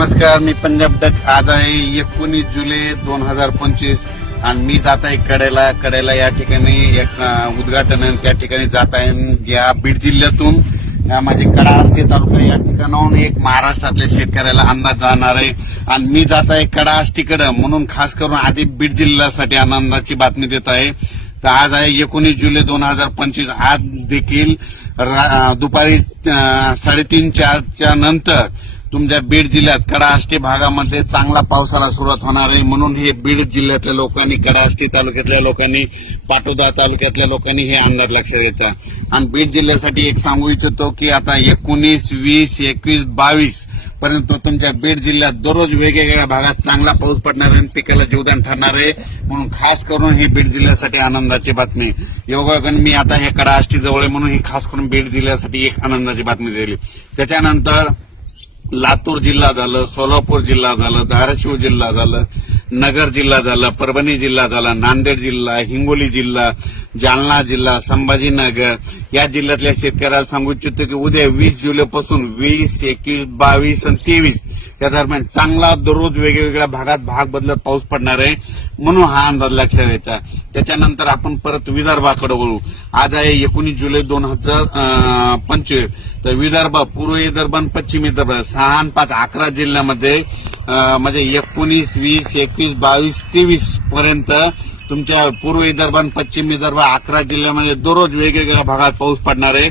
नमस्कार, मी पंजाब डक. आज आहे 19 जुलै 2025 आणि मी जात आहे कडेला या ठिकाणी एक उद्घाटन आहे. त्या ठिकाणी जात आहे या बीड जिल्ह्यातून माझे कडा आष्टी तालुका या ठिकाणाहून एक महाराष्ट्रातल्या शेतकऱ्याला अंदाज जाणार आहे आणि मी जात आहे कडा आष्टीकडे म्हणून खास करून आधी बीड जिल्ह्यासाठी आनंदाची बातमी देत आहे. तर आज आहे 19 जुलै 2025. आज देखील दुपारी 3:30-4च्या नंतर तुमच्या बीड जिल्ह्यात कडा आष्टी भागामध्ये चांगला पावसाला सुरुवात होणार आहे. म्हणून हे बीड जिल्ह्यातल्या लोकांनी, कडा आष्टी तालुक्यातल्या लोकांनी, पाटोदा तालुक्यातल्या लोकांनी हे अंदाज लक्षात घ्यायचा. आणि बीड जिल्ह्यासाठी एक सांगू इच्छितो की आता 19, 20, 21, 22 पर्यंत तुमच्या बीड जिल्ह्यात दररोज वेगवेगळ्या भागात चांगला पाऊस पडणार आहे, पिकाला जीवदान ठरणार आहे. म्हणून खास करून ही बीड जिल्ह्यासाठी आनंदाची बातमी. योगायोगाने मी आता हे कडा आष्टी जवळ आहे म्हणून ही खास करून बीड जिल्ह्यासाठी एक आनंदाची बातमी दिली. त्याच्यानंतर लातूर जिल्हा झालं, सोलापूर जिल्हा झालं, धाराशिव जिल्हा झालं, नगर जिल्हा झाला, परभणी जिल्हा झाला, नांदेड जिल्हा, हिंगोली जिल्हा, जालना जिल्हा, संभाजीनगर या जिल्ह्यातल्या शेतकऱ्याला सांगू इच्छितो की उद्या 20 जुलैपासून 20, 21, 22 आणि 23 या दरम्यान चांगला दररोज वेगवेगळ्या भागात भाग बदलत पाऊस पडणार आहे. म्हणून हा अंदाज लक्षात घ्यायचा. त्याच्यानंतर आपण परत विदर्भाकडे वळू. आज आहे 19 जुलै 2025. तर विदर्भ, पूर्व विदर्भ आणि पश्चिम विदर्भ 6 आणि 5 11 जिल्ह्यामध्ये म्हणजे 19, 20, 21, 22, 23 पर्यंत तुमच्या पूर्व विदर्भ आणि पश्चिम विदर्भ 11 जिल्ह्यामध्ये दररोज वेगवेगळ्या भागात पाऊस पडणार आहे.